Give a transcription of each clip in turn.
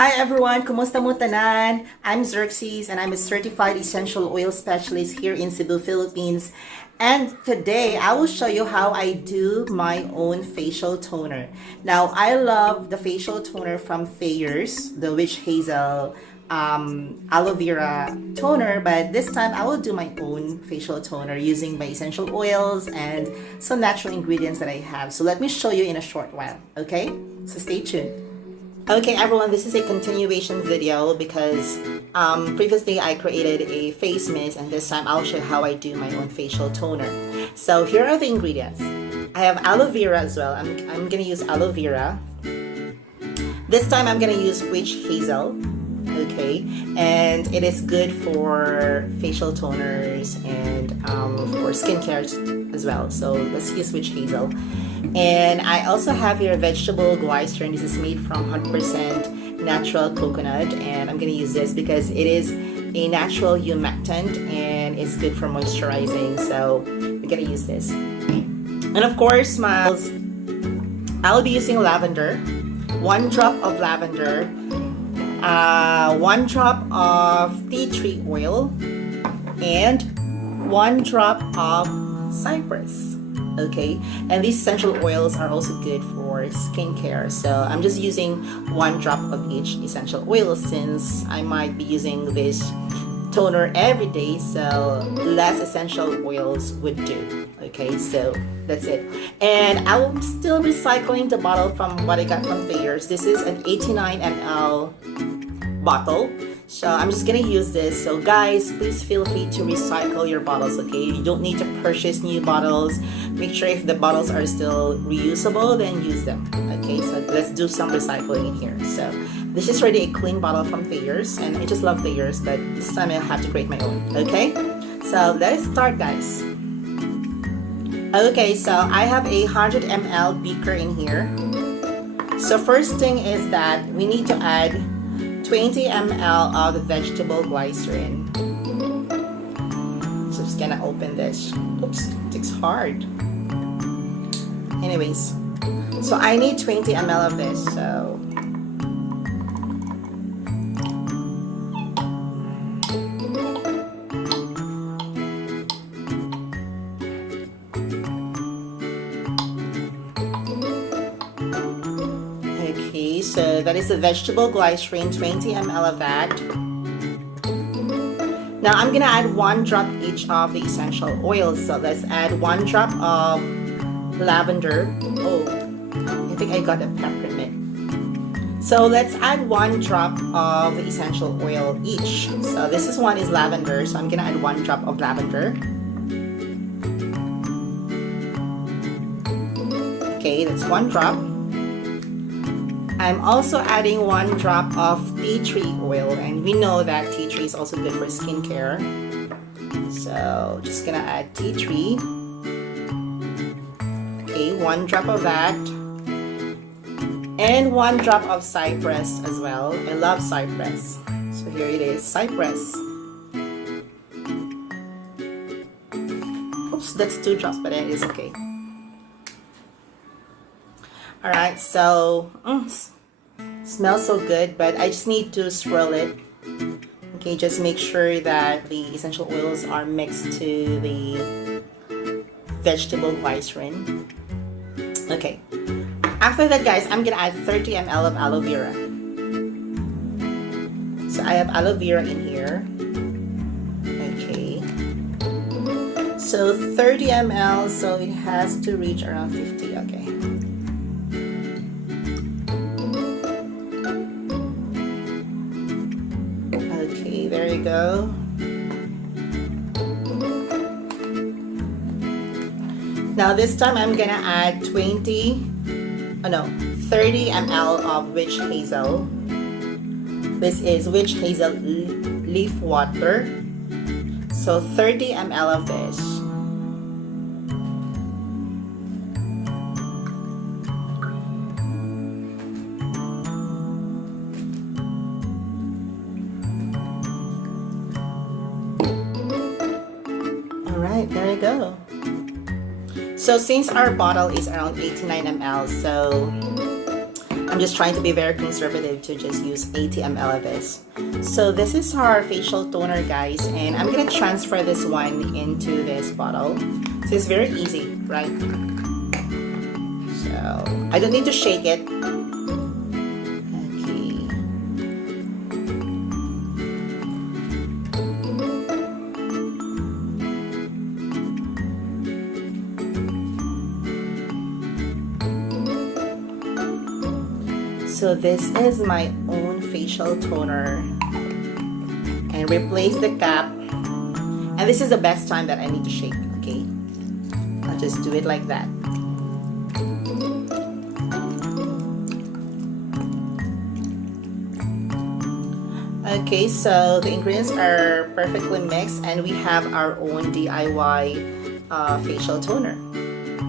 Hi everyone, kumusta mo tanan? I'm Xerxes and I'm a certified essential oil specialist here in Cebu, Philippines. And today I will show you how I do my own facial toner. Now I love the facial toner from Thayer's, the witch hazel aloe vera toner, but this time I will do my own facial toner using my essential oils and some natural ingredients that I have. So let me show you in a short while, okay? So stay tuned. Okay everyone, this is a continuation video because previously I created a face mist and this time I'll show you how I do my own facial toner. So here are the ingredients. I have aloe vera as well. I'm gonna use aloe vera. This time I'm gonna use witch hazel. Okay, and it is good for facial toners and for skincare as well. So let's use witch hazel. And I also have here vegetable glycerin. This is made from 100% natural coconut, and I'm gonna use this because it is a natural humectant and it's good for moisturizing. So we're gonna use this. And of course, I'll be using lavender. 1 drop of lavender. 1 drop of tea tree oil and 1 drop of cypress. Okay, and these essential oils are also good for skincare, so I'm just using 1 drop of each essential oil since I might be using this toner every day, so less essential oils would do. Okay, so that's it. And I'm still recycling the bottle from what I got from Thayer's. This is an 89 ml bottle, so I'm just gonna use this. So guys, please feel free to recycle your bottles. Okay, you don't need to purchase new bottles. Make sure if the bottles are still reusable, then use them. Okay, so let's do some recycling in here. So this is already a clean bottle from Thayer's, and I just love Thayer's, but this time I'll have to create my own. Okay, so let's start, guys. Okay, so I have a 100 ml beaker in here. So first thing is that we need to add 20 ml of the vegetable glycerin. So I'm just gonna open this. Oops, it's hard. Anyways, so I need 20 ml of this. So so that is the vegetable glycerin, 20 ml of that. Now I'm gonna add 1 drop each of the essential oils. So let's add 1 drop of lavender. Oh, I think I got a peppermint. So let's add 1 drop of the essential oil each. So this one is lavender, so I'm gonna add 1 drop of lavender. Okay, that's 1 drop. I'm also adding 1 drop of tea tree oil, and we know that tea tree is also good for skincare. So just gonna add tea tree. Okay, 1 drop of that. And 1 drop of cypress as well. I love cypress. So here it is, cypress. Oops, that's 2 drops, but it is okay. Alright, so smells so good, but I just need to swirl it. Okay, just make sure that the essential oils are mixed to the vegetable glycerin. Okay, after that, guys, I'm gonna add 30 ml of aloe vera. So I have aloe vera in here. Okay, so 30 ml, so it has to reach around 50. Okay. There you go. Now this time I'm gonna add 30 ml of witch hazel. This is witch hazel leaf water. So 30 ml of this. There you go. So since our bottle is around 89 ml, so I'm just trying to be very conservative to just use 80 ml of this. So this is our facial toner, guys, and I'm gonna transfer this one into this bottle. So it's very easy, right? So I don't need to shake it. Okay. So this is my own facial toner, and replace the cap. And this is the best time that I need to shake, okay? I'll just do it like that. Okay, so the ingredients are perfectly mixed, and we have our own DIY facial toner.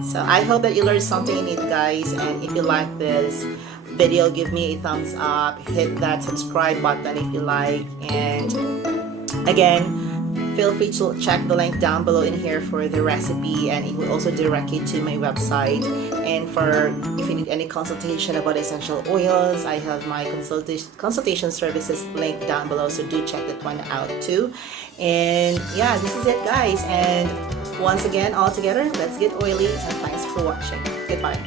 So I hope that you learned something in it, guys, and if you like this video, give me a thumbs up, hit that subscribe button if you like, and again, feel free to check the link down below in here for the recipe, and it will also direct you to my website. And for if you need any consultation about essential oils, I have my consultation services link down below, so do check that one out too. And yeah, this is it, guys, and once again, all together, let's get oily, and thanks for watching. Goodbye.